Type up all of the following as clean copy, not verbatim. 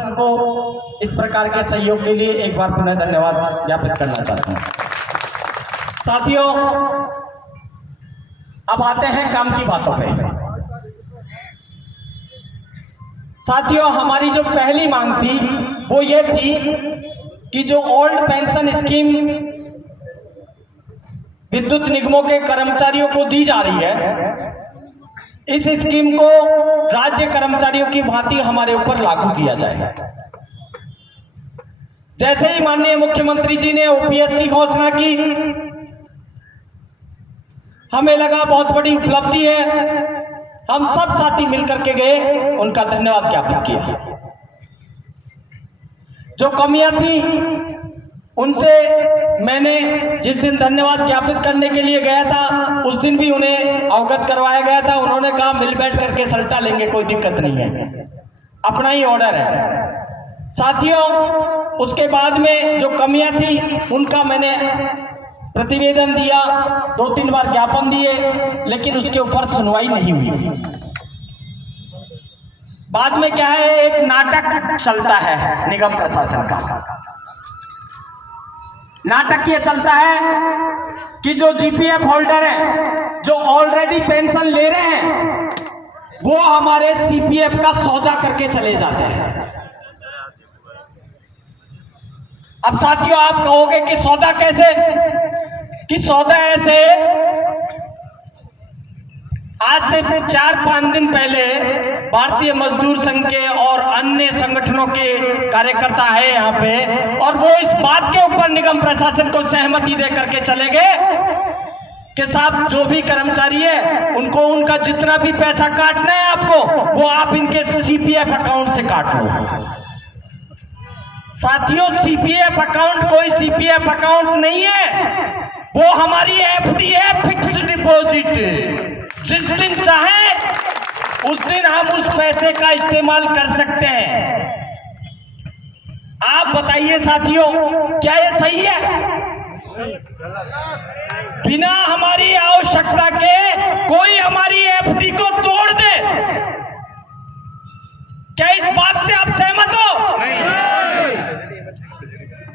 को इस प्रकार के सहयोग के लिए एक बार पुनः धन्यवाद ज्ञापित करना चाहता हूं। साथियों, अब आते हैं काम की बातों पे। साथियों, हमारी जो पहली मांग थी वो ये थी कि जो ओल्ड पेंशन स्कीम विद्युत निगमों के कर्मचारियों को दी जा रही है, इस स्कीम को राज्य कर्मचारियों की भांति हमारे ऊपर लागू किया जाए। जैसे ही माननीय मुख्यमंत्री जी ने ओपीएस की घोषणा की, हमें लगा बहुत बड़ी उपलब्धि है। हम सब साथी मिलकर के गए, उनका धन्यवाद ज्ञापित किया। जो कमियां थी उनसे मैंने जिस दिन धन्यवाद ज्ञापित करने के लिए गया था, उस दिन भी उन्हें अवगत करवाया गया था। उन्होंने कहा मिल बैठ करके सल्टा लेंगे, कोई दिक्कत नहीं है, अपना ही ऑर्डर है। साथियों, उसके बाद में जो कमियां थी उनका मैंने प्रतिवेदन दिया, 2-3 बार ज्ञापन दिए, लेकिन उसके ऊपर सुनवाई नहीं हुई। बाद में क्या है, एक नाटक चलता है निगम प्रशासन का। नाटक ये चलता है कि जो जीपीएफ होल्डर है, जो ऑलरेडी पेंशन ले रहे हैं, वो हमारे सीपीएफ का सौदा करके चले जाते हैं। अब साथियों, आप कहोगे कि सौदा कैसे? कि सौदा ऐसे, आज से 4-5 दिन पहले भारतीय मजदूर संघ के और अन्य संगठनों के कार्यकर्ता है यहाँ पे, और वो इस बात के ऊपर निगम प्रशासन को सहमति दे करके चले गए कि साहब जो भी कर्मचारी है उनको उनका जितना भी पैसा काटना है आपको, वो आप इनके सीपीएफ अकाउंट से काट लो। साथियों, सीपीएफ अकाउंट कोई सीपीएफ अकाउंट नहीं है, वो हमारी एफडी है, फिक्स्ड डिपॉजिट। जिस दिन चाहे उस दिन हम उस पैसे का इस्तेमाल कर सकते हैं। आप बताइए साथियों, क्या ये सही है? बिना हमारी आवश्यकता के कोई हमारी एफडी को तोड़ दे, क्या इस बात से आप सहमत हो?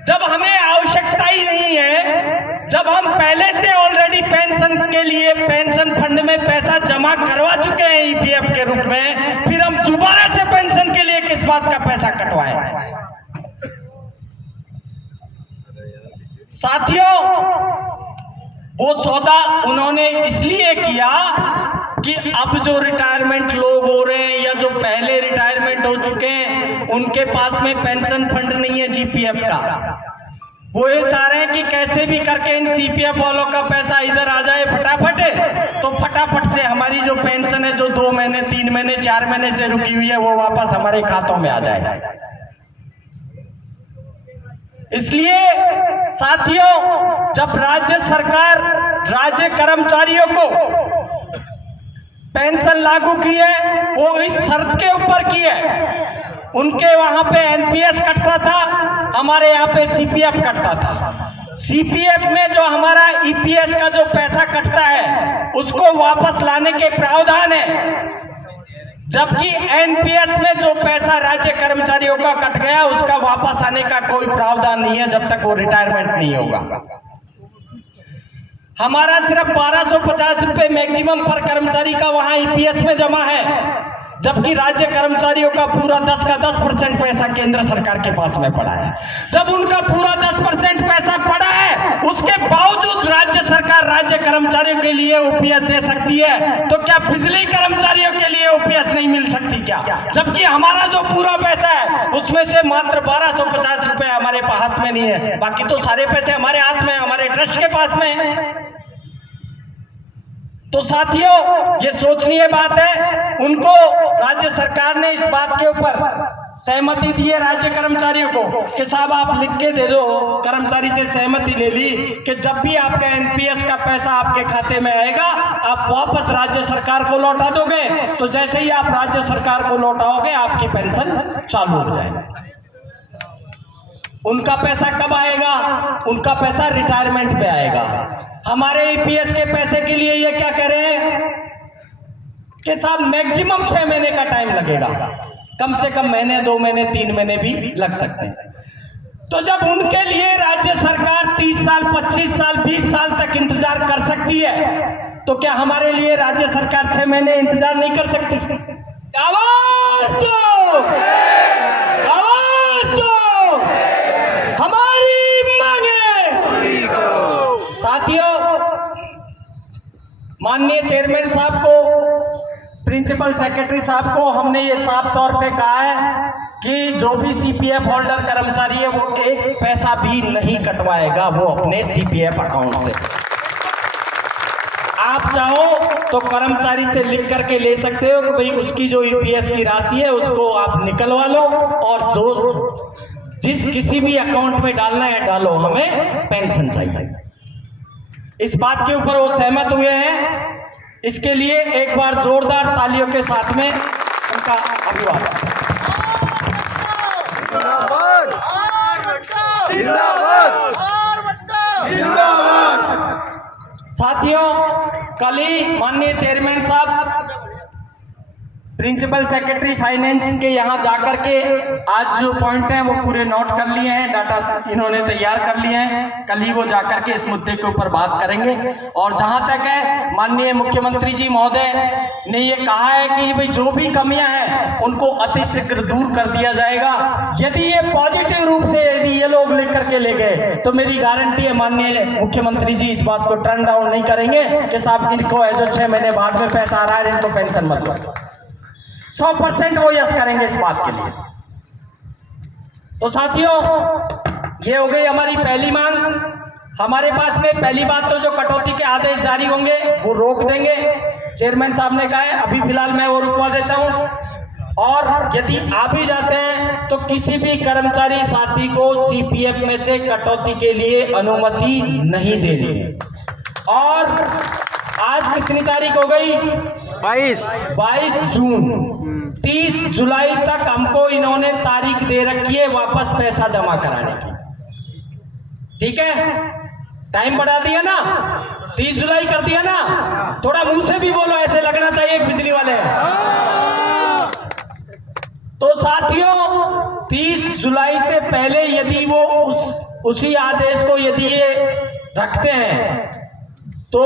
जब हमें आवश्यकता ही नहीं है, जब हम पहले से ऑलरेडी पेंशन के लिए पेंशन फंड में पैसा जमा करवा चुके हैं ईपीएफ के रूप में, फिर हम दोबारा से पेंशन के लिए किस बात का पैसा कटवाएं? साथियों, वो सौदा उन्होंने इसलिए किया कि अब जो रिटायरमेंट लोग हो रहे हैं या जो पहले रिटायरमेंट हो चुके हैं, उनके पास में पेंशन फंड नहीं है जीपीएफ का। वो ये चाह रहे हैं कि कैसे भी करके इन सीपीएफ वालों का पैसा इधर आ जाए फटाफट, तो फटाफट से हमारी जो पेंशन है, जो 2 महीने 3 महीने 4 महीने से रुकी हुई है, वो वापस हमारे खातों में आ जाए। इसलिए साथियों, जब राज्य सरकार राज्य कर्मचारियों को पेंशन लागू की है, वो इस शर्त के ऊपर की है, उनके वहां पे एनपीएस कटता था, हमारे यहाँ पे सीपीएफ कटता था। सीपीएफ में जो हमारा ईपीएस का जो पैसा कटता है, उसको वापस लाने के प्रावधान है, जबकि एनपीएस में जो पैसा राज्य कर्मचारियों का कट गया, उसका वापस आने का कोई प्रावधान नहीं है जब तक वो रिटायरमेंट नहीं होगा। हमारा सिर्फ 1250 रुपए मैक्सिमम पर कर्मचारी का वहां ईपीएस में जमा है, जबकि राज्य कर्मचारियों का पूरा 10 का 10% पैसा केंद्र सरकार के पास में पड़ा है। जब उनका पूरा 10% पैसा पड़ा है, उसके बावजूद राज्य सरकार राज्य कर्मचारियों के लिए ओपीएस दे सकती है, तो क्या बिजली कर्मचारियों के लिए ओपीएस नहीं मिल सकती क्या? जबकि हमारा जो पूरा पैसा है, उसमें से मात्र 1250 रुपए हमारे हाथ में नहीं है, बाकी तो सारे पैसे हमारे हाथ में, हमारे ट्रस्ट के पास में है। तो साथियों, ये सोचनीय बात है। उनको राज्य सरकार ने इस बात के ऊपर सहमति दी है राज्य कर्मचारियों को कि साहब आप लिख के दे दो, कर्मचारी से सहमति ले ली कि जब भी आपका एनपीएस का पैसा आपके खाते में आएगा, आप वापस राज्य सरकार को लौटा दोगे। तो जैसे ही आप राज्य सरकार को लौटाओगे, आपकी पेंशन चालू हो जाएगी। उनका पैसा कब आएगा? उनका पैसा रिटायरमेंट पे आएगा। हमारे ईपीएस के पैसे के लिए ये क्या कह रहे हैं कि साहब मैक्सिमम 6 महीने का टाइम लगेगा। कम से कम महीने, 2 महीने, 3 महीने भी लग सकते हैं। तो जब उनके लिए राज्य सरकार 30 साल, 25 साल, 20 साल तक इंतजार कर सकती है, तो क्या हमारे लिए राज्य सरकार 6 महीने इंतजार नहीं कर सकती? आवाज दो, आवाज दो, हमारी मांगे। साथियों, माननीय चेयरमैन साहब को, प्रिंसिपल सेक्रेटरी साहब को हमने ये साफ तौर पे कहा है कि जो भी सीपीएफ होल्डर कर्मचारी है वो 1 पैसा भी नहीं कटवाएगा वो अपने सीपीएफ अकाउंट से। आप चाहो तो कर्मचारी से लिख करके ले सकते हो कि भाई उसकी जो ईपीएस की राशि है उसको आप निकलवा लो, और जो जिस किसी भी अकाउंट में डालना है डालो, हमें पेंशन चाहिए। इस बात के ऊपर वो सहमत हुए हैं। इसके लिए एक बार जोरदार तालियों के साथ में उनका अभिवादन। साथियों, कल ही माननीय चेयरमैन साहब प्रिंसिपल सेक्रेटरी फाइनेंस के यहाँ जाकर के आज जो पॉइंट हैं वो पूरे नोट कर लिए हैं, डाटा इन्होंने तैयार कर लिए हैं। कल ही वो जाकर के इस मुद्दे के ऊपर बात करेंगे। और जहां तक है, माननीय मुख्यमंत्री जी महोदय ने ये कहा है कि भाई जो भी कमियां हैं उनको अतिशीघ्र दूर कर दिया जाएगा। यदि ये पॉजिटिव रूप से यदि ये लोग लिख करके ले गए तो मेरी गारंटी है माननीय मुख्यमंत्री जी इस बात को टर्न डाउन नहीं करेंगे कि साहब इनको है जो 6 महीने बाद में पैसा आ रहा है इनको पेंशन मत दो। 100% वो यस करेंगे इस बात के लिए। तो साथियों, ये हो गई हमारी पहली मांग। हमारे पास में पहली बात तो जो कटौती के आदेश जारी होंगे वो रोक देंगे, चेयरमैन साहब ने कहा है। अभी फिलहाल मैं वो रुकवा देता हूं। और यदि आ भी जाते हैं तो किसी भी कर्मचारी साथी को सीपीएफ में से कटौती के लिए अनुमति नहीं देनी है। और आज कितनी तारीख हो गई? 22 जून। 30 जुलाई तक हमको इन्होंने तारीख दे रखी है वापस पैसा जमा कराने की। ठीक है, टाइम बढ़ा दिया ना, 30 जुलाई कर दिया ना। थोड़ा मुंह से भी बोलो, ऐसे लगना चाहिए बिजली वाले। तो साथियों, 30 जुलाई से पहले यदि वो उसी आदेश को यदि ये रखते हैं तो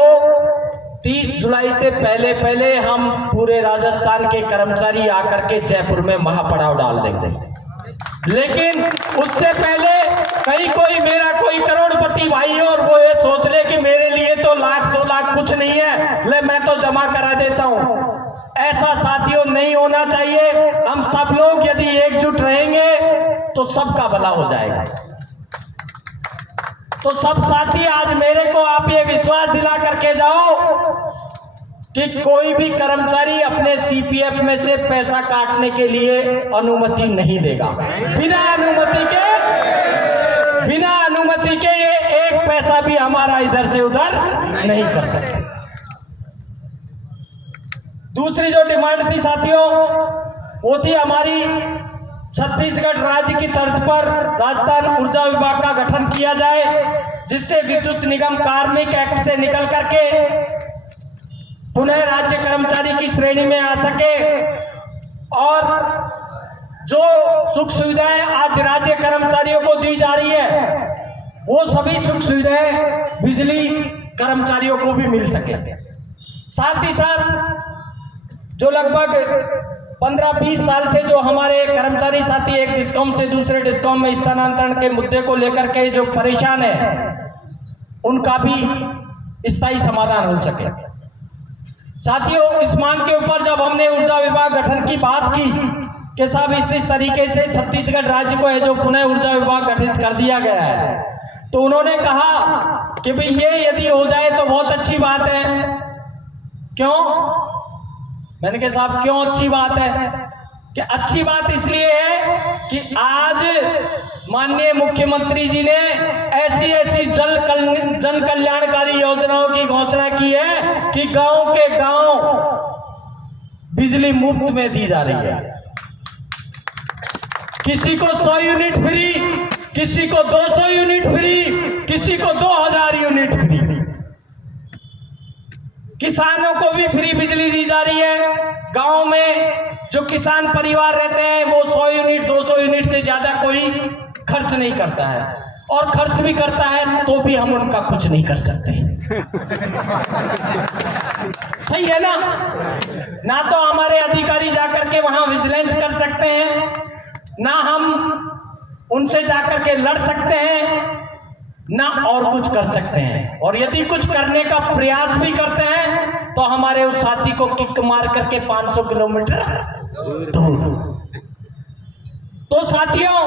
30 जुलाई से पहले हम पूरे राजस्थान के कर्मचारी आकर के जयपुर में महापड़ाव डाल देंगे। लेकिन उससे पहले कहीं कोई मेरा कोई करोड़पति भाई और वो ये सोच ले कि मेरे लिए तो 1,00,000 2 लाख कुछ नहीं है, ले मैं तो जमा करा देता हूं। ऐसा साथियों नहीं होना चाहिए। हम सब लोग यदि एकजुट रहेंगे तो सबका भला हो जाएगा। तो सब साथी आज मेरे को आप ये विश्वास दिला करके जाओ कि कोई भी कर्मचारी अपने सीपीएफ में से पैसा काटने के लिए अनुमति नहीं देगा। बिना अनुमति के ये 1 पैसा भी हमारा इधर से उधर नहीं कर सकते। दूसरी जो डिमांड थी साथियों, वो थी हमारी छत्तीसगढ़ राज्य की तर्ज पर राजस्थान ऊर्जा विभाग का गठन किया जाए, जिससे विद्युत निगम कार्मिक एक्ट से निकल करके पुनः राज्य कर्मचारी की श्रेणी में आ सके। और जो सुख सुविधाएं आज राज्य कर्मचारियों को दी जा रही है वो सभी सुख सुविधाएं बिजली कर्मचारियों को भी मिल सके। साथ ही साथ जो लगभग 15-20 साल से जो हमारे कर्मचारी साथी एक डिस्कॉम से दूसरे डिस्कॉम में स्थानांतरण के मुद्दे को लेकर के जो परेशान है उनका भी स्थायी समाधान हो सके। साथियों, इस मांग के ऊपर जब हमने ऊर्जा विभाग गठन की बात की कि साहब इस तरीके से छत्तीसगढ़ राज्य को है जो पुनः ऊर्जा विभाग गठित कर दिया गया है, तो उन्होंने कहा कि भाई ये यदि हो जाए तो बहुत अच्छी बात है। क्यों? मैंने कहा साहब क्यों अच्छी बात है? कि अच्छी बात इसलिए है कि आज माननीय मुख्यमंत्री जी ने ऐसी जन कल्याणकारी योजनाओं की घोषणा की है कि गांव के गांव बिजली मुफ्त में दी जा रही है। किसी को 100 यूनिट फ्री, किसी को 200 यूनिट फ्री, किसी को 2000 यूनिट फ्री। किसानों को भी फ्री बिजली दी जा रही है। गांव में जो किसान परिवार रहते हैं वो 100 यूनिट 200 यूनिट से ज्यादा कोई खर्च नहीं करता है, और खर्च भी करता है तो भी हम उनका कुछ नहीं कर सकते। सही है ना? ना तो हमारे अधिकारी जाकर के वहां विजिलेंस कर सकते हैं, ना हम उनसे जाकर के लड़ सकते हैं, ना और कुछ कर सकते हैं। और यदि कुछ करने का प्रयास भी करते हैं तो हमारे उस साथी को किक मार करके 500 किलोमीटर दूर। तो साथियों,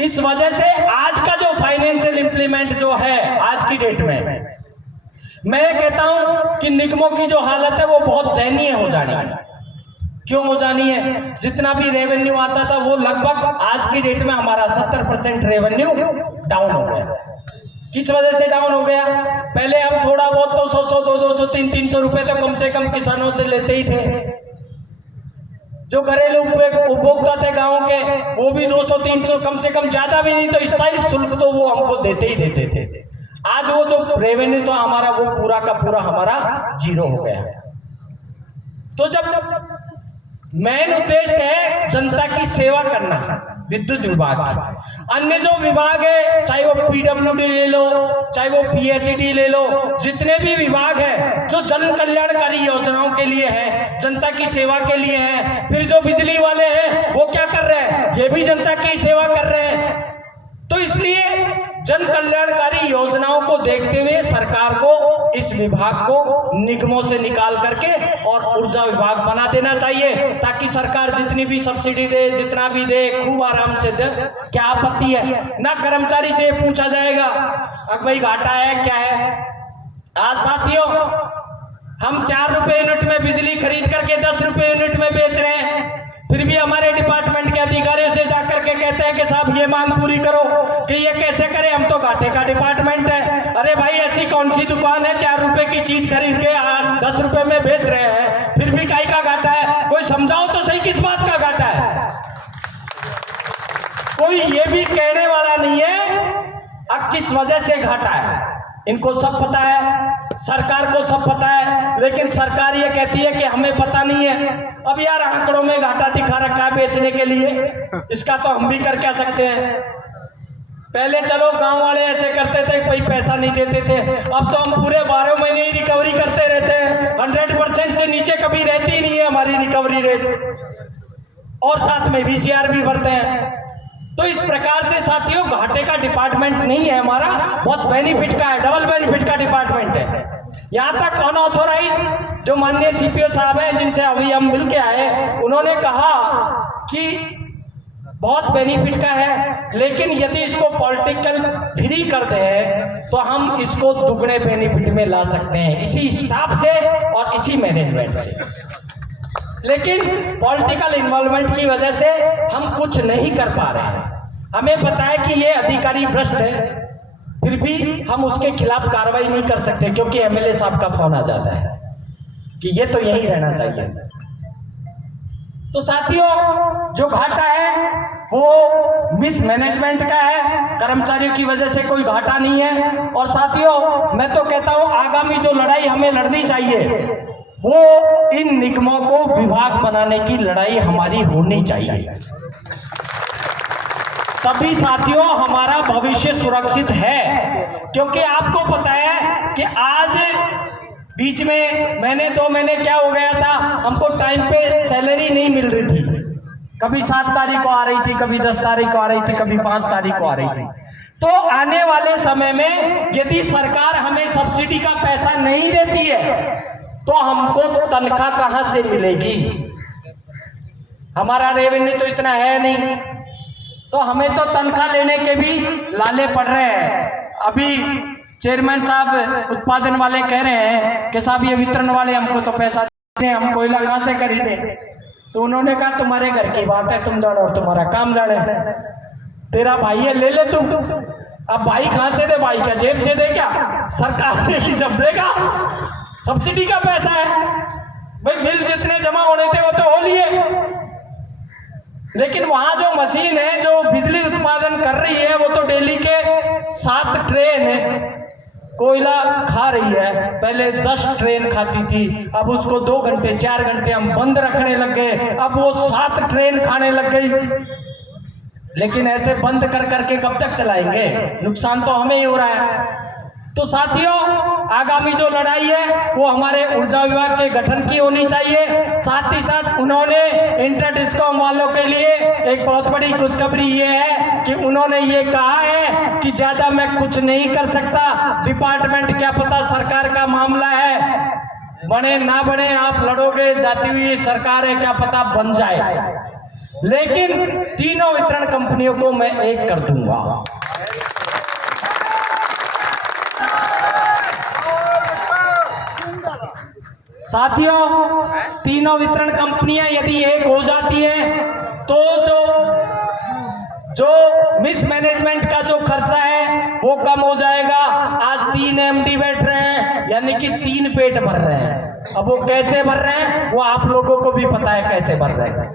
इस वजह से आज का जो फाइनेंशियल इंप्लीमेंट जो है आज की डेट में, मैं कहता हूं कि निगमों की जो हालत है वो बहुत दयनीय हो जानी है। क्यों हो जानी है? जितना भी रेवेन्यू आता था वो लगभग आज की डेट में हमारा 70% रेवेन्यू डाउन हो गया। किस वजह से डाउन हो गया? पहले हम थोड़ा बहुत तो 100 200 300 रुपए तो कम से कम किसानों से लेते ही थे। जो घरेलू उपभोक्ता थे गांव के, वो भी 200-300 कम से कम, ज्यादा भी नहीं तो स्थायी शुल्क तो वो हमको देते ही देते थे। आज वो जो रेवेन्यू तो हमारा वो पूरा का पूरा हमारा जीरो हो गया। तो जब मेन उद्देश्य है जनता की सेवा करना, विद्युत विभाग का, अन्य जो विभाग है चाहे वो पीडब्ल्यूडी ले लो, चाहे वो पीएचईडी ले लो, जितने भी विभाग है जो जन कल्याणकारी योजनाओं के लिए है, जनता की सेवा के लिए है। फिर जो बिजली वाले हैं वो क्या कर रहे हैं? ये भी जनता की सेवा कर रहे हैं। तो इसलिए जन कल्याणकारी योजनाओं को देखते हुए सरकार को इस विभाग को निगमों से निकाल करके और ऊर्जा विभाग बना देना चाहिए, ताकि सरकार जितनी भी सब्सिडी दे, जितना भी दे, खूब आराम से दे। क्या आपत्ति है? ना कर्मचारी से पूछा जाएगा अब भाई घाटा है क्या है। आज साथियों, हम 4 रुपए यूनिट में बिजली खरीद करके 10 रुपए यूनिट में बेच रहे हैं, फिर भी हमारे डिपार्टमेंट के अधिकारियों से जाकर के कहते हैं कि साहब ये मांग पूरी करो, कि ये कैसे करें, हम तो घाटे का डिपार्टमेंट है। अरे भाई, ऐसी कौन सी दुकान है 4 रुपए की चीज खरीद के 10 रुपए में बेच रहे हैं, फिर भी काई का घाटा है? कोई समझाओ तो सही, किस बात का घाटा है? कोई ये भी कहने वाला नहीं है अब किस वजह से घाटा है। इनको सब पता है, सरकार को सब पता है, लेकिन सरकार ये कहती है कि हमें पता नहीं है। अब यार, आंकड़ों में घाटा दिखा रखा है बेचने के लिए, इसका तो हम भी कर क्या सकते हैं? पहले चलो गांव वाले ऐसे करते थे, कोई पैसा नहीं देते थे, अब तो हम पूरे 12 महीने ही रिकवरी करते रहते हैं। 100% से नीचे कभी रहती नहीं है हमारी रिकवरी रेट, और साथ में VCR भी भरते हैं। तो इस प्रकार से साथियों, घाटे का डिपार्टमेंट नहीं है हमारा, बहुत बेनिफिट का है, डबल बेनिफिट का डिपार्टमेंट है। यहाँ तक अनऑथोराइज जो माननीय CPO साहब हैं, जिनसे अभी हम मिलके आए, उन्होंने कहा कि बहुत बेनिफिट का है, लेकिन यदि इसको पॉलिटिकल फ्री कर दें तो हम इसको दुगने बेनिफिट में ला सकते हैं, इसी स्टाफ से और इसी मैनेजमेंट से। लेकिन पॉलिटिकल इन्वॉल्वमेंट की वजह से हम कुछ नहीं कर पा रहे हैं। हमें पता है कि ये अधिकारी भ्रष्ट है, फिर भी हम उसके खिलाफ कार्रवाई नहीं कर सकते, क्योंकि MLA साहब का फोन आ जाता है कि ये तो यही रहना चाहिए। तो साथियों, जो घाटा है वो मिसमैनेजमेंट का है, कर्मचारियों की वजह से कोई घाटा नहीं है। और साथियों, मैं तो कहता हूं आगामी जो लड़ाई हमें लड़नी चाहिए वो इन निगमों को विभाग बनाने की लड़ाई हमारी होनी चाहिए। तभी साथियों हमारा भविष्य सुरक्षित है। क्योंकि आपको पता है कि आज बीच में महीने 2 महीने क्या हो गया था, हमको टाइम पे सैलरी नहीं मिल रही थी। कभी 7 तारीख को आ रही थी, कभी 10 तारीख को आ रही थी, कभी 5 तारीख को आ रही थी। तो आने वाले समय में यदि सरकार हमें सब्सिडी का पैसा नहीं देती है तो हमको तनख्वाह कहां से मिलेगी? हमारा रेवेन्यू तो इतना है नहीं, तो हमें तो तनख्वाह लेने के भी लाले पड़ रहे हैं। अभी चेयरमैन साहब उत्पादन वाले कह रहे हैं कि साहब ये वितरण वाले हमको तो पैसा देते हैं, हम कोयला कहां से खरीदें? तो उन्होंने कहा तुम्हारे घर की बात है, तुम जानो और तुम्हारा काम जाने, तेरा भाई है ले ले तू। अब भाई कहां से दे? भाई क्या जेब से दे क्या? सरकार देगी जब देगा, सब्सिडी का पैसा है भाई, बिल जितने जमा होने थे वो तो हो लिए, लेकिन वहां जो मशीन है जो बिजली उत्पादन कर रही है वो तो डेली के 7 ट्रेन कोयला खा रही है, पहले 10 ट्रेन खाती थी, अब उसको 2 घंटे 4 घंटे हम बंद रखने लग गए, अब वो 7 ट्रेन खाने लग गई। लेकिन ऐसे बंद कर करके कब तक चलाएंगे? नुकसान तो हमें ही हो रहा है। तो साथियों, आगामी जो लड़ाई है वो हमारे ऊर्जा विभाग के गठन की होनी चाहिए। साथ ही साथ उन्होंने इंटर डिस्कॉम वालों के लिए एक बहुत बड़ी खुशखबरी ये है कि उन्होंने ये कहा है कि ज्यादा मैं कुछ नहीं कर सकता, डिपार्टमेंट क्या पता सरकार का मामला है, बने ना बने आप लड़ोगे, जाती हुई सरकार है, क्या पता बन जाए, लेकिन तीनों वितरण कंपनियों को मैं एक कर दूंगा। साथियों, तीनों वितरण कंपनियां यदि एक हो जाती हैं तो जो मिसमैनेजमेंट का जो खर्चा है वो कम हो जाएगा। आज 3 MD बैठ रहे हैं, यानी कि 3 पेट भर रहे हैं। अब वो कैसे भर रहे हैं वो आप लोगों को भी पता है कैसे भर रहे हैं।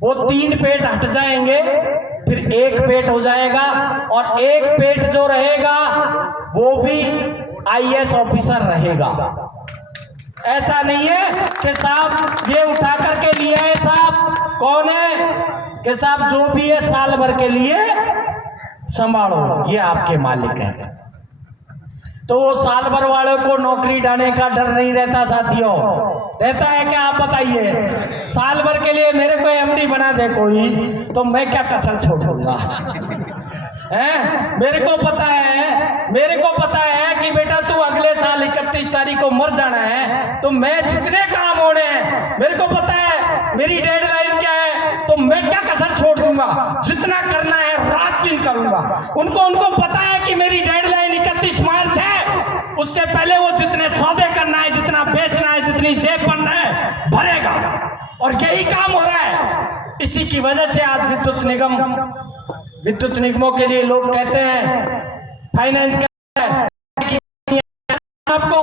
वो 3 पेट हट जाएंगे, फिर 1 पेट हो जाएगा, और 1 पेट जो रहेगा वो भी IAS ऑफिसर रहेगा। ऐसा नहीं है कि साहब ये उठा करके लिया है, साहब कौन है कि साहब जो भी है साल भर के लिए संभालो, ये आपके मालिक हैं। तो वो साल भर वालों को नौकरी डालने का डर नहीं रहता साथियों, रहता है क्या? आप बताइए। साल भर के लिए मेरे को MD बना दे कोई, तो मैं क्या कसर छोड़ूंगा? मेरे को पता है कि बेटा तू अगले साल 31 तारीख को मर जाना है, तो मैं जितने काम होने हैं मेरे को पता है, मेरी डेडलाइन क्या है, तो मैं क्या कसर छोड़ दूंगा? जितना करना है रात दिन करूंगा। उनको पता है कि मेरी डेडलाइन 31 मार्च है, उससे पहले वो जितने सौदे करना है, जितना बेचना है, जितनी जेब भरना है भरेगा, और यही काम हो रहा है। इसी की वजह से आज विद्युत निगमों के लिए लोग कहते हैं फाइनेंस आपको।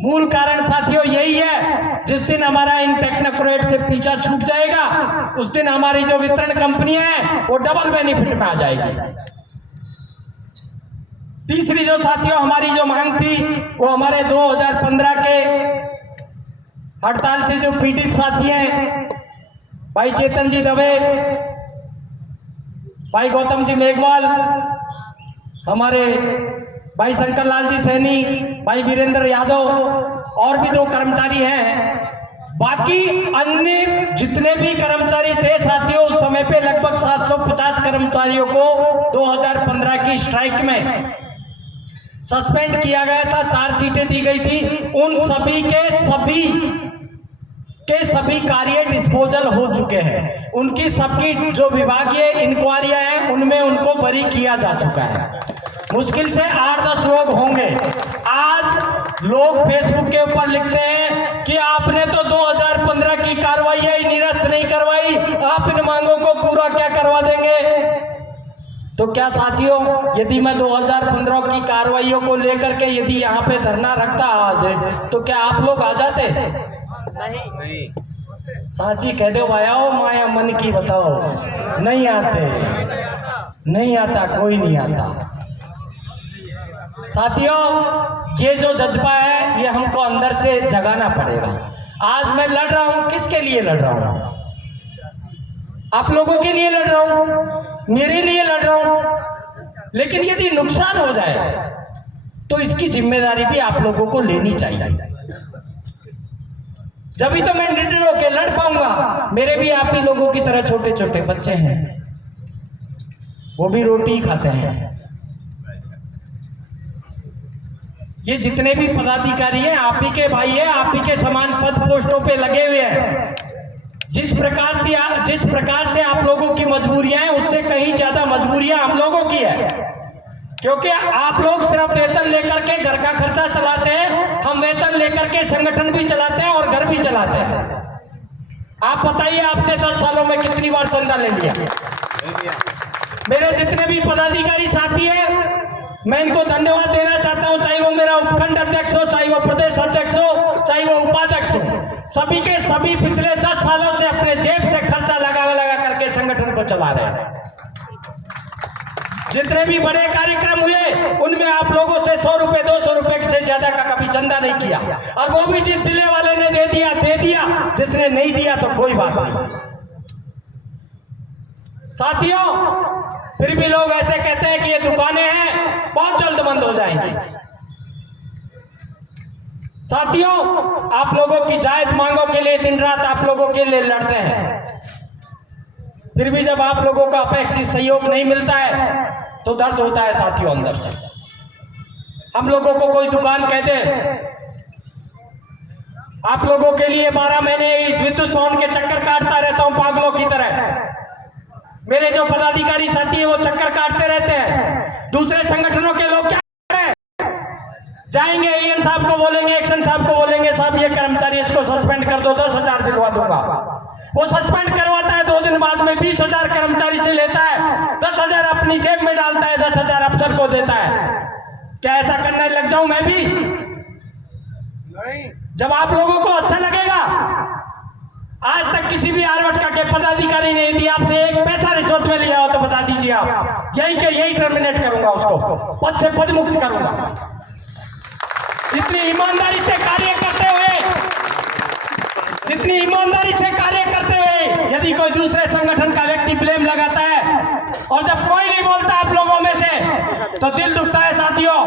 मूल कारण साथियों यही है, जिस दिन हमारा इन टेक्नोक्रेट से पीछा छूट जाएगा उस दिन हमारी जो वितरण कंपनियां हैं वो डबल बेनिफिट में आ जाएगी। तीसरी जो साथियों हमारी जो मांग थी वो हमारे 2015 के हड़ताल से जो पीड़ित साथी हैं, भाई चेतन जी दवे, भाई गौतम जी मेघवाल, हमारे भाई शंकर लाल जी सैनी, भाई वीरेंद्र यादव, और भी 2 कर्मचारी हैं। बाकी अन्य जितने भी कर्मचारी थे साथियों, उस समय पे लगभग 750 कर्मचारियों को 2015 की स्ट्राइक में सस्पेंड किया गया था। 4 सीटें दी गई थी। उन सभी के सभी कार्य डिस्पोजल हो चुके हैं। उनकी सबकी जो विभागीय इंक्वायरियां हैं उनमें उनको बरी किया जा चुका है। मुश्किल से 8-10 लोग होंगे। आज लोग फेसबुक के ऊपर लिखते हैं कि आपने तो 2015 की कार्रवाई ही निरस्त नहीं करवाई, आप इन मांगों को पूरा क्या करवा देंगे? तो क्या साथियों, यदि मैं 2015 की कार्रवाइयों को लेकर के यदि यहाँ पे धरना रखता आज, तो क्या आप लोग आ जाते? नहीं। सांसी कह दो भायाओ, माया मन की बताओ, नहीं आते, नहीं आता, कोई नहीं आता। साथियों, ये जो जज्बा है ये हमको अंदर से जगाना पड़ेगा। आज मैं लड़ रहा हूं, किसके लिए लड़ रहा हूं? आप लोगों के लिए लड़ रहा हूं, मेरे लिए लड़ रहा हूं। लेकिन यदि नुकसान हो जाए तो इसकी जिम्मेदारी भी आप लोगों को लेनी चाहिए। जब ही तो मैं निर्णय होकर लड़ पाऊंगा। मेरे भी आप ही लोगों की तरह छोटे छोटे बच्चे हैं, वो भी रोटी खाते हैं। ये जितने भी पदाधिकारी हैं आप ही के भाई हैं, आप ही के समान पद पोस्टों पे लगे हुए हैं। जिस प्रकार से आप लोगों की मजबूरियां हैं उससे कहीं ज्यादा मजबूरियां हम लोगों की है, क्योंकि आप लोग सिर्फ वेतन लेकर के घर का खर्चा चलाते हैं, हम वेतन लेकर के संगठन भी चलाते हैं और घर भी चलाते हैं। आप बताइए, आपसे 10 सालों में कितनी बार चंदा ले लिया? मेरे जितने भी पदाधिकारी साथी हैं मैं इनको धन्यवाद देना चाहता हूं, चाहे वो मेरा उपखंड अध्यक्ष हो, चाहे वो प्रदेश अध्यक्ष हो, चाहे वो उपाध्यक्ष हो, सभी के सभी पिछले 10 सालों से अपने जेब से खर्चा लगा करके संगठन को चला रहे हैं। जितने भी बड़े कार्यक्रम हुए उनमें आप लोगों से 100 रुपए 200 रुपए से ज्यादा का कभी चंदा नहीं किया, और वो भी जिस जिले वाले ने दे दिया, जिसने नहीं दिया तो कोई बात नहीं। साथियों, फिर भी लोग ऐसे कहते हैं कि ये दुकानें हैं बहुत जल्द बंद हो जाएंगी। साथियों, आप लोगों की जायज मांगों के लिए दिन रात आप लोगों के लिए लड़ते हैं, फिर भी जब आप लोगों का अपेक्षित सहयोग नहीं मिलता है तो दर्द होता है साथियों अंदर से। हम लोगों को कोई दुकान कह दे, आप लोगों के लिए 12 महीने इस विद्युत भवन के चक्कर काटता रहता हूं पागलों की तरह। मेरे जो पदाधिकारी साथी है वो चक्कर काटते रहते हैं। दूसरे संगठनों के लोग क्या करें, जाएंगे ईएन साहब को बोलेंगे, एक्शन साहब को बोलेंगे, साहब ये कर्मचारी इसको सस्पेंड कर दो, 10,000 दिलवा दूंगा। वो सस्पेंड करवाता है, 2 दिन बाद में 20,000 कर्मचारी से लेता है, 10,000 अपनी जेब में डालता है, 10,000 अफसर को देता है। क्या ऐसा करने लग जाऊं मैं भी? नहीं। जब आप लोगों को अच्छा लगेगा, आज तक किसी भी आरवटका के पदाधिकारी ने यदि आपसे 1 पैसा रिश्वत में लिया हो तो बता दीजिए, आप यही टर्मिनेट करूंगा, उसको पद से पद मुक्त करूंगा। जितनी ईमानदारी से कार्य करते हुए यदि कोई दूसरे संगठन का व्यक्ति ब्लेम लगाता है और जब कोई नहीं बोलता आप लोगों में से तो दिल दुखता है साथियों।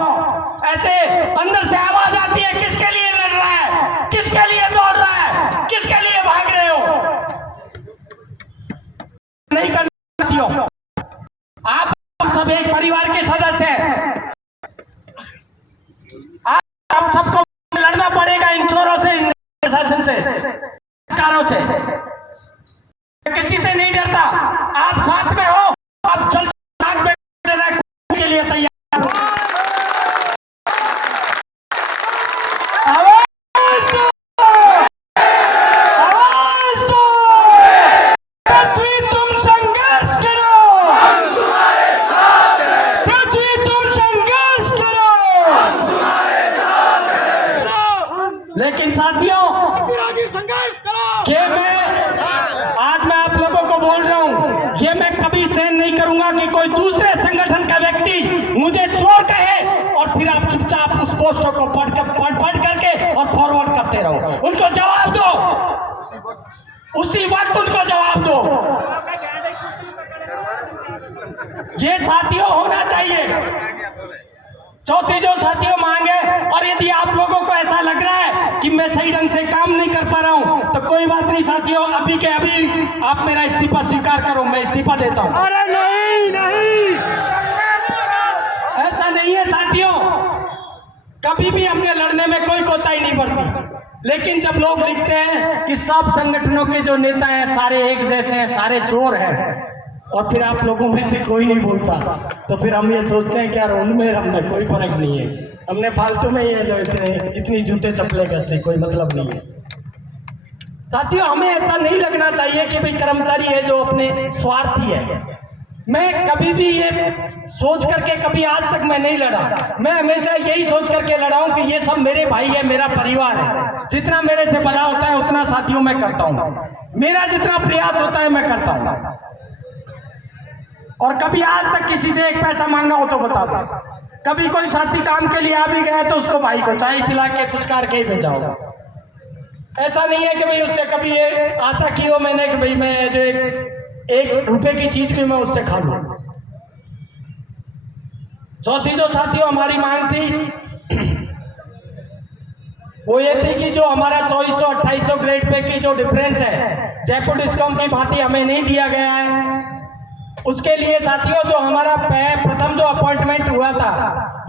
ऐसे अंदर से आवाज आती है, किसके लिए लड़ रहा है, किसके लिए दौड़ रहा है, किसके लिए भाग रहे हो? नहीं करना साथियों, आप सब एक परिवार के सदस्य हैं। आप सबको लड़ना पड़ेगा इन चोरों से, इन शासन से, सरकारों से। किसी से नहीं डरता, आप साथ में हो, आप जल्द के लिए तैयार हो। आवाज दो, आवाज दो, पृथ्वी तुम संघर्ष करो, हम तुम्हारे साथ हैं। पृथ्वी तुम संघर्ष करो, हम तुम्हारे साथ हैं। लेकिन साथियों, संघर्ष करो, कि आज मैं आप लोगों को बोल रहा हूं, ये मैं कभी सहन नहीं करूंगा कि कोई दूसरे संगठन का व्यक्ति मुझे चोर कहे और फिर आप चुपचाप उस पोस्टर को पढ़ करके और फॉरवर्ड करते रहो। उनको जवाब दो, उसी वक्त उनको जवाब दो। ये साथियों होना चाहिए। चौथी जो साथियों मांगे, और यदि आप लोगों को ऐसा लग रहा है कि मैं सही ढंग से काम नहीं कर पा रहा हूं तो कोई बात नहीं साथियों, अभी के अभी आप मेरा इस्तीफा स्वीकार करो, मैं इस्तीफा देता हूं। अरे नहीं, ऐसा नहीं है साथियों, कभी भी हमने लड़ने में कोई कोताही नहीं बरती। लेकिन जब लोग लिखते हैं कि सब संगठनों के जो नेता हैं सारे एक जैसे हैं, सारे चोर हैं, और फिर आप लोगों में से कोई नहीं बोलता, तो फिर हम ये सोचते हैं कि यार उनमें हमने कोई फर्क नहीं है, हमने फालतू में ये जो इतनी जूते चप्पलें कसते, कोई मतलब नहीं है। साथियों, हमें ऐसा नहीं लगना चाहिए कि भाई कर्मचारी है जो अपने स्वार्थी है। मैं कभी भी ये सोच करके कभी आज तक मैं नहीं लड़ा। मैं हमेशा यही सोच करके लड़ा हूं कि ये सब मेरे भाई है, मेरा परिवार है। जितना मेरे से भला होता है उतना साथियों मैं करता हूं, मेरा जितना प्रयास होता है मैं करता हूं। और कभी आज तक किसी से 1 पैसा मांगा हो तो बता दो। कभी कोई साथी काम के लिए आ भी गया तो उसको भाई को चाय पिला के पुचकार के ही भेजा होगा। ऐसा नहीं है कि भाई उससे कभी ये आशा की हो मैंने कि भाई मैं जो 1 रुपए की चीज भी मैं उससे खा लूं। चौथी जो साथियों हमारी मांग थी वो ये थी कि जो हमारा 2400-2800 ग्रेड पे की जो डिफरेंस है जयपुर डिस्कॉम की भांति हमें नहीं दिया गया है, उसके लिए साथियों जो हमारा प्रथम जो अपॉइंटमेंट हुआ था,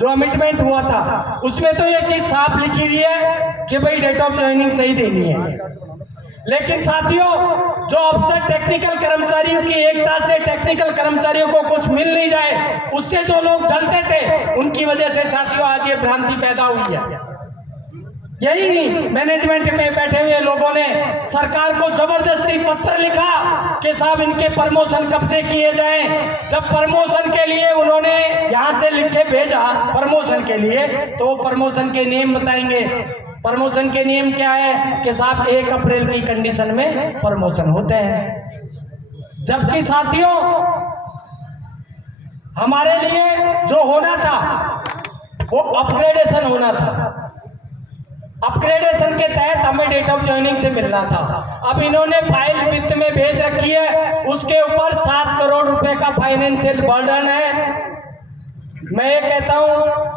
जो अमिटमेंट हुआ था, उसमें तो ये चीज साफ लिखी हुई है कि भाई डेट ऑफ ज्वाइनिंग सही देनी है। लेकिन साथियों जो अफसर टेक्निकल कर्मचारियों की एकता से टेक्निकल कर्मचारियों को कुछ मिल नहीं जाए, उससे जो लोग जलते थे, उनकी वजह से साथियों आज ये भ्रांति पैदा हुई है। यही मैनेजमेंट में बैठे हुए लोगों ने सरकार को जबरदस्ती पत्र लिखा कि साहब इनके प्रमोशन कब से किए जाएं। जब प्रमोशन के लिए उन्होंने यहाँ से लिख के भेजा प्रमोशन के लिए, तो वो प्रमोशन के नियम बताएंगे। प्रमोशन के नियम क्या है कि साहब 1 अप्रैल की कंडीशन में प्रमोशन होते हैं। जबकि साथियों हमारे लिए जो होना था वो अपग्रेडेशन होना था। अपग्रेडेशन के तहत हमें डेट ऑफ ज्वाइनिंग से मिलना था। अब इन्होंने फाइल वित्त में भेज रखी है, उसके ऊपर 7 करोड़ रुपए का फाइनेंशियल बर्डन है। मैं ये कहता हूँ,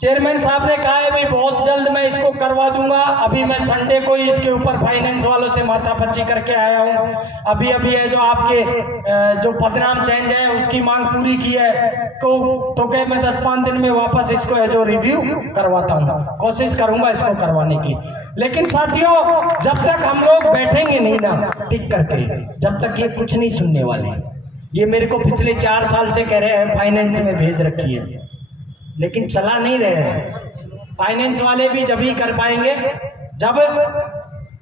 चेयरमैन साहब ने कहा है भाई बहुत जल्द मैं इसको करवा दूंगा। अभी मैं संडे को ही इसके ऊपर फाइनेंस वालों से माथापच्ची करके आया हूँ। अभी है जो आपके जो पदनाम चेंज है उसकी मांग पूरी की है, तो क्या मैं 10-5 दिन में वापस इसको है जो रिव्यू करवाता हूँ, कोशिश करूंगा इसको करवाने की। लेकिन साथियों, जब तक हम लोग बैठेंगे नहीं ना टिक करके, जब तक ये कुछ नहीं सुनने वाले। ये मेरे को पिछले 4 साल से कह रहे हैं फाइनेंस में भेज रखी है, लेकिन चला नहीं रहे हैं। फाइनेंस वाले भी जब ही कर पाएंगे,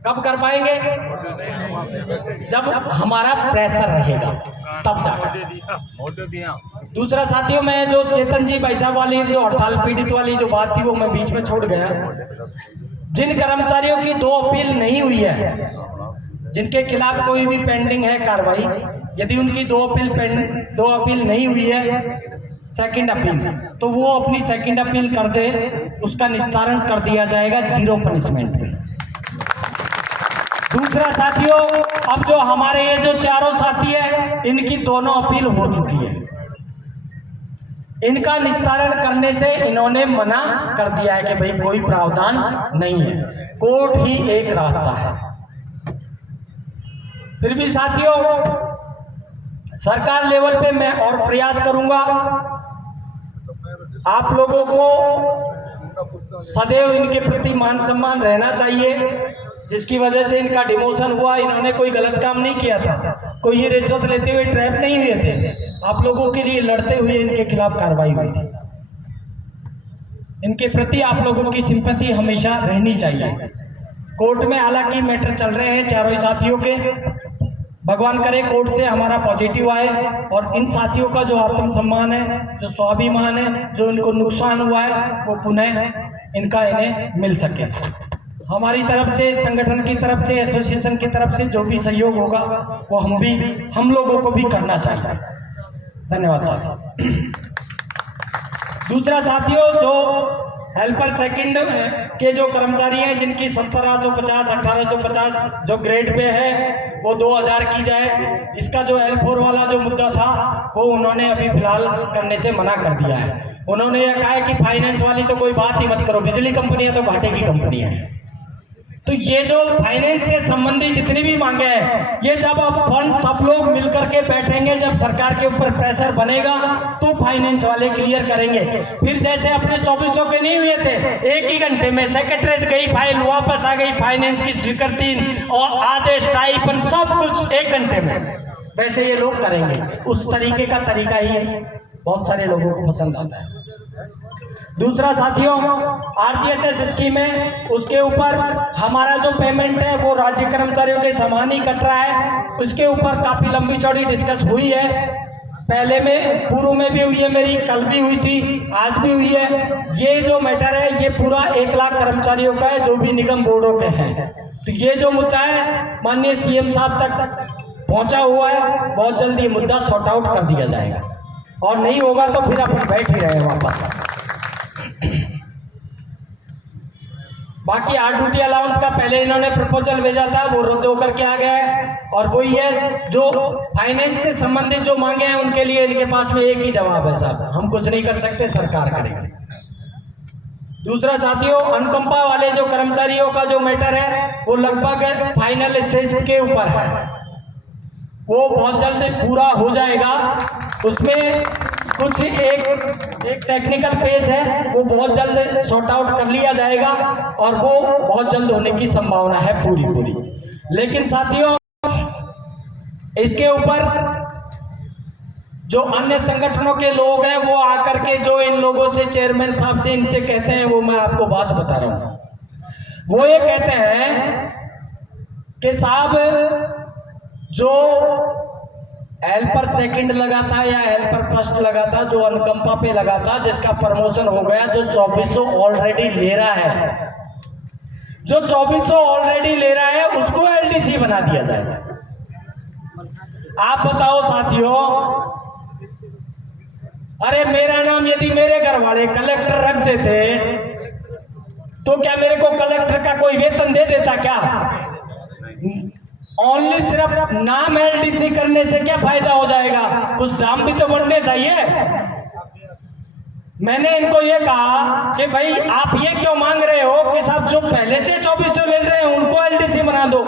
कब कर पाएंगे? जब हमारा प्रेशर रहेगा तब जाकर। दूसरा साथियों, मैं जो चेतन जी भाई साहब वाली जो हड़ताल पीड़ित वाली जो बात थी वो मैं बीच में छोड़ गया। जिन कर्मचारियों की 2 अपील नहीं हुई है, जिनके खिलाफ कोई भी पेंडिंग है कार्रवाई, यदि उनकी 2 अपील नहीं हुई है, सेकंड अपील, तो वो अपनी सेकंड अपील कर दे, उसका निस्तारण कर दिया जाएगा 0 पनिशमेंट में। दूसरा साथियों, अब जो हमारे ये जो चारों साथी है, इनकी दोनों अपील हो चुकी है। इनका निस्तारण करने से इन्होंने मना कर दिया है कि भाई कोई प्रावधान नहीं है, कोर्ट ही एक रास्ता है। फिर भी साथियों, सरकार लेवल पे मैं और प्रयास करूंगा। आप लोगों को सदैव इनके प्रति मान सम्मान रहना चाहिए, जिसकी वजह से इनका डिमोशन हुआ। इन्होंने कोई गलत काम नहीं किया था, कोई ये रिश्वत लेते हुए ट्रैप नहीं हुए थे। आप लोगों के लिए लड़ते हुए इनके खिलाफ कार्रवाई हुई थी। इनके प्रति आप लोगों की सिंपैथी हमेशा रहनी चाहिए। कोर्ट में हालांकि मैटर चल रहे हैं चारों साथियों के, भगवान करे कोर्ट से हमारा पॉजिटिव आए और इन साथियों का जो आत्मसम्मान है, जो स्वाभिमान है, जो इनको नुकसान हुआ है, वो पुनः इन्हें मिल सके। हमारी तरफ से, संगठन की तरफ से, एसोसिएशन की तरफ से जो भी सहयोग होगा वो हम लोगों को भी करना चाहिए। धन्यवाद साथियों। दूसरा साथियों, जो हेल्पर सेकंड के जो कर्मचारी हैं, जिनकी 1750, 1850 जो ग्रेड पे है, वो 2000 की जाए। इसका जो L4 वाला जो मुद्दा था वो उन्होंने अभी फिलहाल करने से मना कर दिया है। उन्होंने यह कहा है कि फाइनेंस वाली तो कोई बात ही मत करो, बिजली कंपनी है तो घाटे की कंपनी है। तो ये जो फाइनेंस से संबंधित जितनी भी मांगे हैं, ये जब अब फंड सब लोग मिलकर के बैठेंगे, जब सरकार के ऊपर प्रेशर बनेगा तो फाइनेंस वाले क्लियर करेंगे। फिर जैसे अपने 2400 के नहीं हुए थे, 1 ही घंटे में सेक्रेटरीट गई फाइल, वापस आ गई फाइनेंस की स्वीकृति और आदेश टाइप सब कुछ 1 घंटे में, वैसे ये लोग करेंगे। उस तरीके का तरीका ही बहुत सारे लोगों को पसंद आता है। दूसरा साथियों, RGHS स्कीम है, उसके ऊपर हमारा जो पेमेंट है वो राज्य कर्मचारियों के समान ही कट रहा है। उसके ऊपर काफी लंबी चौड़ी डिस्कस हुई है, पहले में पूर्व में भी हुई है, मेरी कल भी हुई थी, आज भी हुई है। ये जो मैटर है ये पूरा 1 लाख कर्मचारियों का है जो भी निगम बोर्डों के हैं। तो ये जो मुद्दा है माननीय CM साहब तक पहुंचा हुआ है, बहुत जल्द ये मुद्दा सॉर्ट आउट कर दिया जाएगा, और नहीं होगा तो फिर अपन बैठ ही रहे वापस। बाकी आर ड्यूटी अलाउंस का पहले इन्होंने प्रपोजल भेजा था, वो रद्द होकर के आ गया है। और वही है जो फाइनेंस से संबंधित जो मांगे हैं उनके लिए इनके पास में एक ही जवाब है, साहब हम कुछ नहीं कर सकते, सरकार करेगी। दूसरा साथियों, अनुकंपा वाले जो कर्मचारियों का जो मैटर है वो लगभग फाइनल स्टेज के ऊपर है, वो बहुत जल्द पूरा हो जाएगा। उसमें कुछ एक टेक्निकल पेज है, वो बहुत जल्द सॉर्ट आउट कर लिया जाएगा और वो बहुत जल्द होने की संभावना है पूरी। लेकिन साथियों, इसके ऊपर जो अन्य संगठनों के लोग हैं वो आकर के जो इन लोगों से, चेयरमैन साहब से, इनसे कहते हैं, वो मैं आपको बात बता रहा हूं। वो ये कहते हैं कि साहब जो हेल्पर सेकंड लगा था या हेल्पर फर्स्ट लगा था, जो अनुकंपा पे लगा था, जिसका प्रमोशन हो गया, जो 2400 ऑलरेडी ले रहा है, जो 2400 ऑलरेडी ले रहा है उसको LDC बना दिया जाएगा। आप बताओ साथियों, अरे मेरा नाम यदि मेरे घर वाले कलेक्टर रख देते तो क्या मेरे को कलेक्टर का कोई वेतन दे देता क्या? ओनली सिर्फ नाम एलडीसी करने से क्या फायदा हो जाएगा? कुछ दाम भी तो बढ़ने चाहिए। मैंने इनको ये कहा कि भाई आप ये क्यों मांग रहे हो कि साहब जो पहले से 2400 ले रहे हैं उनको एलडीसी बना दो,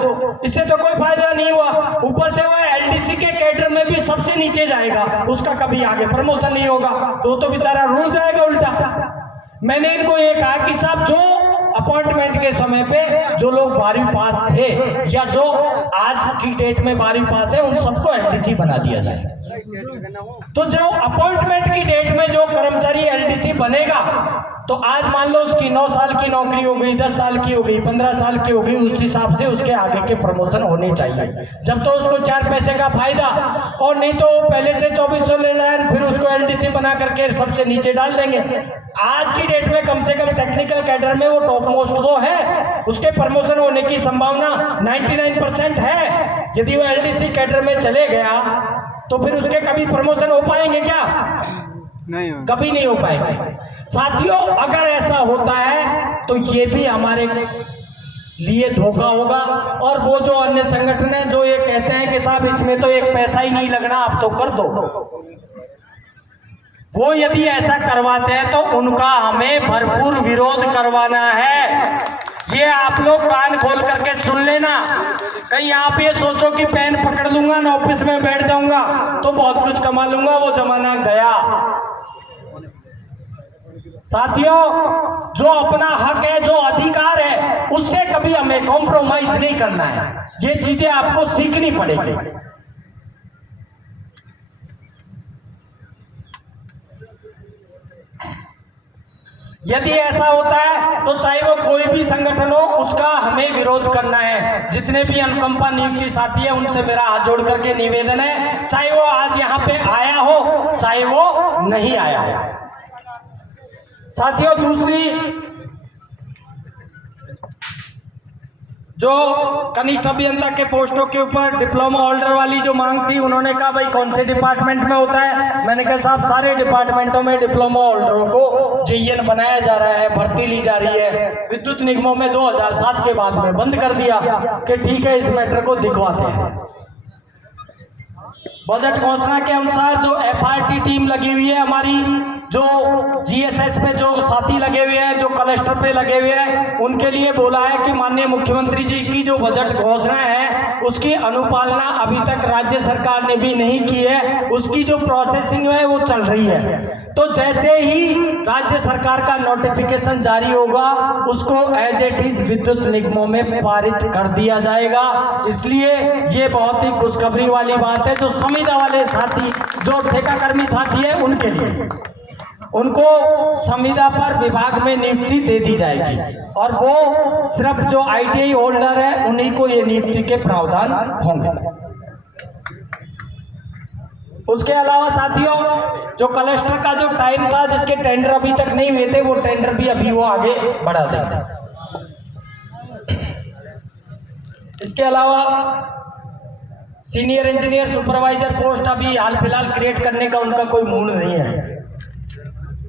इससे तो कोई फायदा नहीं हुआ। ऊपर से वो एलडीसी के कैडर में भी सबसे नीचे जाएगा, उसका कभी आगे प्रमोशन नहीं होगा, तो बेचारा रुल जाएगा उल्टा। मैंने इनको ये कहा कि साहब जो अपॉइंटमेंट के समय पे जो लोग 12वीं पास थे या जो आज की डेट में 12वीं पास है उन सबको एलडीसी बना दिया जाए। तो जो अपॉइंटमेंट की डेट में जो कर्मचारी एलडीसी बनेगा तो आज मान लो उसकी 9 साल की नौकरी हो गई, 10 साल की हो गई, 15 साल की हो गई, उस हिसाब से उसके आगे के प्रमोशन होने चाहिए। जब तो उसको 4 पैसे का फायदा, और नहीं तो पहले से 2400 ले रहा है फिर उसको एलडीसी बना करके सबसे नीचे डाल देंगे। आज की डेट में कम से कम टेक्निकल कैडर में वो टॉप मोस्ट तो है, उसके प्रमोशन होने की संभावना 99% है। यदि वो एलडीसी कैडर में चले गया तो फिर उसके कभी प्रमोशन हो पाएंगे क्या? नहीं, कभी नहीं हो पाएंगे। साथियों, अगर ऐसा होता है तो ये भी हमारे लिए धोखा होगा। और वो जो अन्य संगठन है जो ये कहते हैं कि साहब इसमें तो एक पैसा ही नहीं लगना, आप तो कर दो, वो यदि ऐसा करवाते हैं तो उनका हमें भरपूर विरोध करवाना है। ये आप लोग कान खोल करके सुन लेना। कहीं आप ये सोचो कि पेन पकड़ लूंगा ना ऑफिस में बैठ जाऊंगा तो बहुत कुछ कमा लूंगा, वो जमाना गया। साथियों, जो अपना हक है, जो अधिकार है, उससे कभी हमें कॉम्प्रोमाइज नहीं करना है। ये चीजें आपको सीखनी पड़ेगी। यदि ऐसा होता है तो चाहे वो कोई भी संगठन हो उसका हमें विरोध करना है। जितने भी अनुकंपा नियुक्ति साथी है उनसे मेरा हाथ जोड़ करके निवेदन है, चाहे वो आज यहाँ पे आया हो चाहे वो नहीं आया हो। साथियों, दूसरी जो कनिष्ठ अभियंता के पोस्टों के ऊपर डिप्लोमा होल्डर वाली जो मांग थी, उन्होंने कहा भाई कौन से डिपार्टमेंट में होता है? मैंने कहा साहब सारे डिपार्टमेंटों में डिप्लोमा होल्डरों को जेईएन बनाया जा रहा है, भर्ती ली जा रही है। विद्युत निगमों में 2007 के बाद में बंद कर दिया कि ठीक है इस मैटर को दिखवाते हैं। बजट घोषणा के अनुसार जो एफआरटी टीम लगी हुई है हमारी, जो जीएसएस पे जो साथी लगे हुए हैं, जो क्लस्टर पे लगे हुए हैं, उनके लिए बोला है कि माननीय मुख्यमंत्री जी की जो बजट घोषणा है उसकी अनुपालना अभी तक राज्य सरकार ने भी नहीं की है, उसकी जो प्रोसेसिंग है वो चल रही है। तो जैसे ही राज्य सरकार का नोटिफिकेशन जारी होगा उसको एज इट इज विद्युत निगमों में पारित कर दिया जाएगा। इसलिए ये बहुत ही खुशखबरी वाली बात है। जो संविदा वाले साथी, जो ठेकाकर्मी साथी है, उनके लिए उनको संविदा पर विभाग में नियुक्ति दे दी जाएगी और वो सिर्फ जो आईटीआई होल्डर है उन्हीं को ये नियुक्ति के प्रावधान होंगे। उसके अलावा साथियों, जो क्लस्टर का जो टाइम था जिसके टेंडर अभी तक नहीं हुए थे, वो टेंडर भी अभी वो आगे बढ़ा देंगे। इसके अलावा सीनियर इंजीनियर सुपरवाइजर पोस्ट अभी हाल फिलहाल क्रिएट करने का उनका कोई मूड नहीं है।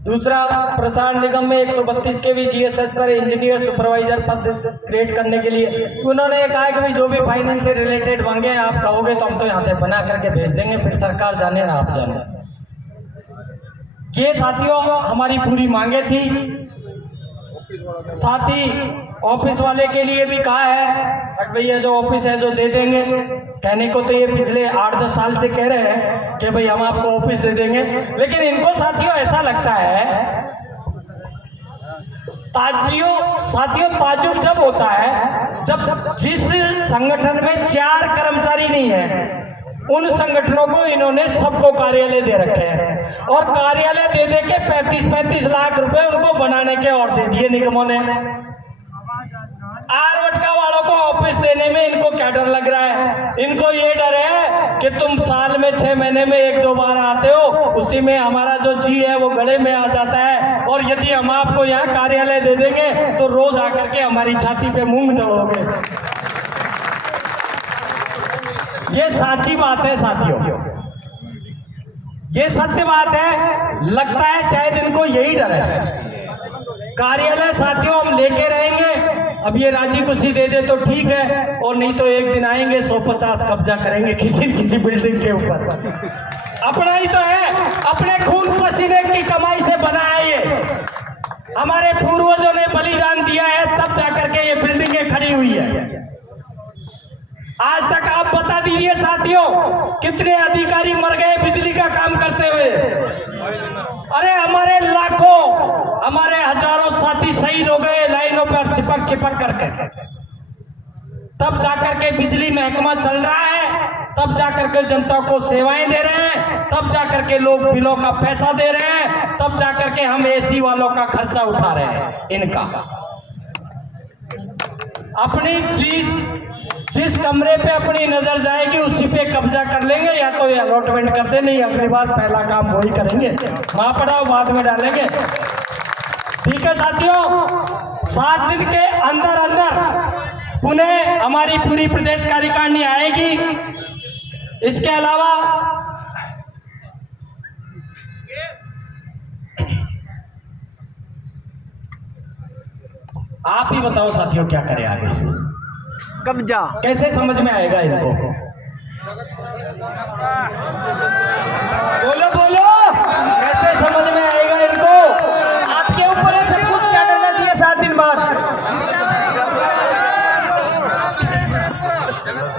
दूसरा, प्रसारण निगम में 132 के भी जीएसएस पर इंजीनियर सुपरवाइजर पद क्रिएट करने के लिए उन्होंने कहा कि भाई जो भी फाइनेंस से रिलेटेड मांगे आप कहोगे तो हम तो यहाँ से बना करके भेज देंगे, फिर सरकार जाने ना आप जाने। ये साथियों हमारी पूरी मांगे थी। साथ ही ऑफिस वाले के लिए भी कहा है भैया जो ऑफिस है जो दे देंगे। कहने को तो ये पिछले 8-10 साल से कह रहे हैं कि भाई हम आपको ऑफिस दे देंगे, लेकिन इनको साथियों ऐसा लगता है, साथियों ताज्जुब जब होता है जब जिस संगठन में 4 कर्मचारी नहीं है उन संगठनों को इन्होंने सबको कार्यालय दे रखे हैं और कार्यालय दे दे के 35-35 लाख रुपए उनको बनाने के और दे दिए निगमों ने। आरवटका वालों को ऑफिस देने में इनको क्या डर लग रहा है? इनको ये डर है कि तुम साल में 6 महीने में 1-2 बार आते हो, उसी में हमारा जो जी है वो गले में आ जाता है और यदि हम आपको यहाँ कार्यालय दे देंगे तो रोज आकर के हमारी छाती पे मूंग दौड़ोगे। ये सच्ची बात है साथियों। ये सत्य बात है। लगता है शायद इनको यही डर है। कार्यालय साथियों हम लेके रहेंगे। अब ये राजी खुशी दे दे तो ठीक है, और नहीं तो एक दिन आएंगे 150 कब्जा करेंगे किसी न किसी बिल्डिंग के ऊपर। अपना ही तो है, अपने खून पसीने की कमाई से बना है ये। हमारे पूर्वजों ने बलिदान दिया है, तब जाकर के ये बिल्डिंगें खड़ी हुई है। आज तक आप बता दीजिए साथियों, कितने अधिकारी मर गए बिजली का काम करते हुए। अरे हमारे लाखों, हमारे हजारों साथी शहीद हो गए लाइनों पर चिपक चिपक करके। तब जाकर के बिजली महकमा चल रहा है, तब जाकर के जनता को सेवाएं दे रहे हैं, तब जाकर के लोग बिलों का पैसा दे रहे हैं, तब जाकर के हम एसी वालों का खर्चा उठा रहे हैं। इनका अपनी जिस कमरे पे अपनी नजर जाएगी उसी पे कब्जा कर लेंगे, या तो ये अलॉटमेंट कर दे, नहीं अगली बार पहला काम वही करेंगे, वहां पड़ाओ बाद में डालेंगे। ठीक है साथियों, 7 दिन के अंदर अंदर पुनः हमारी पूरी प्रदेश कार्यकारिणी आएगी। इसके अलावा आप ही बताओ साथियों, क्या करें आगे? कब्जा कैसे समझ में आएगा इनको? बोलो बोलो, कैसे समझ में आएगा इनको? आपके ऊपर है सब कुछ, क्या करना चाहिए 7 दिन बाद?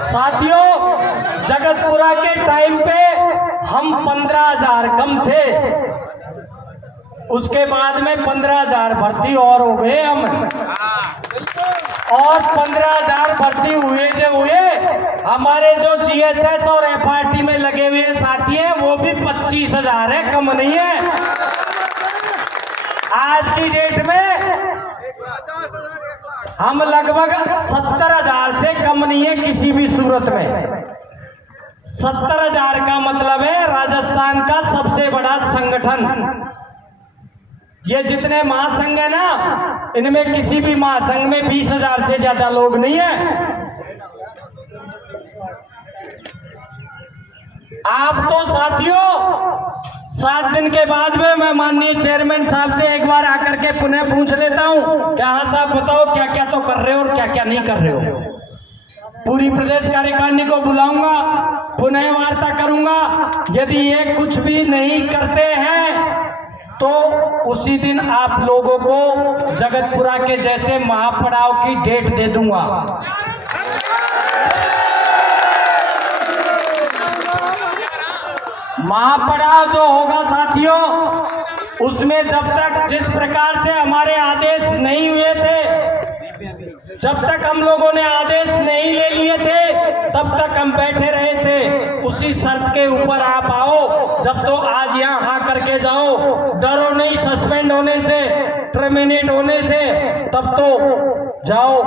साथियों, जगतपुरा के टाइम पे हम 15,000 कम थे, उसके बाद में 15,000 भर्ती और हो गए हम, और 15,000 भर्ती हुए जो हुए, हमारे जो जीएसएस और एफआरटी में लगे हुए साथी हैं वो भी 25,000 है, कम नहीं है। आज की डेट में हम लगभग 70,000 से कम नहीं है किसी भी सूरत में। 70,000 का मतलब है राजस्थान का सबसे बड़ा संगठन। ये जितने महासंघ है ना, इनमें किसी भी महासंघ में 20,000 से ज्यादा लोग नहीं है। आप तो साथियों 7 दिन के बाद में मैं माननीय चेयरमैन साहब से एक बार आकर के पुनः पूछ लेता हूं कि हाँ साहब बताओ क्या क्या तो कर रहे हो और क्या क्या नहीं कर रहे हो। पूरी प्रदेश कार्यकारिणी को बुलाऊंगा, पुनः वार्ता करूंगा। यदि ये कुछ भी नहीं करते हैं तो उसी दिन आप लोगों को जगतपुरा के जैसे महापड़ाव की डेट दे दूंगा। महापड़ाव जो होगा साथियों, उसमें जब तक जिस प्रकार से हमारे आदेश नहीं हुए थे, जब तक हम लोगों ने आदेश नहीं ले लिए थे, तब तक हम बैठे रहे थे। उसी शर्त के ऊपर आप आओ, जब तो आज यहाँ हाँ करके जाओ, डरो नहीं सस्पेंड होने से, टर्मिनेट होने से, तब तो जाओ,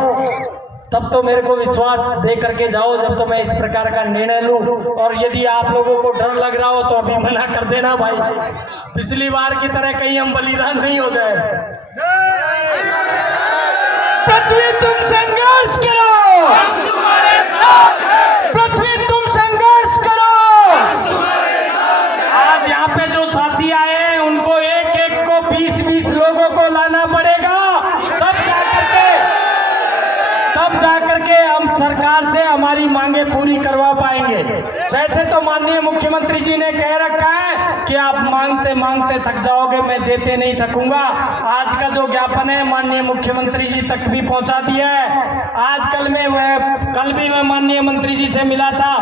तब तो मेरे को विश्वास दे करके जाओ जब तो मैं इस प्रकार का निर्णय लूं। और यदि आप लोगों को डर लग रहा हो तो अभी मना कर देना भाई, पिछली बार की तरह कहीं हम बलिदान नहीं हो जाए। पृथ्वी तुम संघर्ष करो, हम तुम्हारे साथ हैं। पृथ्वी तुम संघर्ष करो, हम तुम्हारे साथ हैं। आज यहाँ पे जो साथी आए हैं उनको एक एक को 20-20 लोगों को लाना पड़ेगा, तब जाकर के हम सरकार से हमारी मांगे पूरी करवा पाएंगे। वैसे तो माननीय मुख्यमंत्री जी ने कह रखा है कि आप मांगते मांगते थक जाओगे, मैं देते नहीं थकूंगा। आज का जो ज्ञापन है माननीय मुख्यमंत्री जी तक भी पहुंचा दिया है। कल भी मैं माननीय मंत्री जी से मिला था,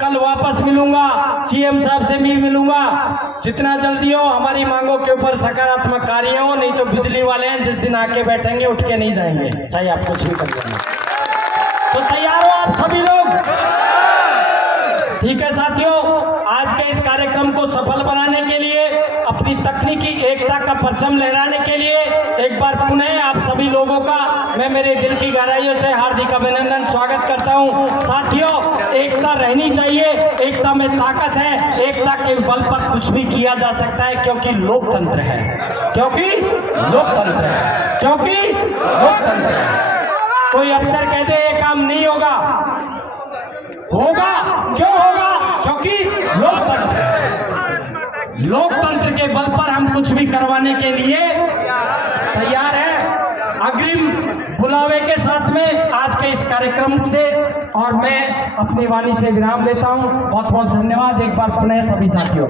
कल वापस मिलूंगा, सीएम साहब से भी मिलूंगा। जितना जल्दी हो हमारी मांगों के ऊपर सकारात्मक कार्य हो, नहीं तो बिजली वाले हैं जिस दिन आके बैठेंगे उठ के नहीं जाएंगे। सही आप कुछ भी कर देंगे। तो तैयार हो आप सभी लोग? ठीक है साथियों, आज के इस कार्यक्रम को सफल बनाने के लिए, अपनी तकनीकी एकता का परचम लहराने के लिए एक बार पुनः आप सभी लोगों का मैं मेरे दिल की गहराइयों से हार्दिक अभिनंदन स्वागत करता हूं। साथियों, एकता रहनी चाहिए, एकता में ताकत है, एकता के बल पर कुछ भी किया जा सकता है, क्योंकि लोकतंत्र है, क्योंकि लोकतंत्र है, क्योंकि लोकतंत्र है। कोई अफसर कहते ये काम नहीं होगा, होगा। क्यों होगा? क्योंकि लोकतंत्र है। लोकतंत्र के बल पर हम कुछ भी करवाने के लिए तैयार हैं। अग्रिम बुलावे के साथ में आज के इस कार्यक्रम से और मैं अपनी वाणी से विराम लेता हूं। बहुत बहुत धन्यवाद एक बार पुनः सभी साथियों।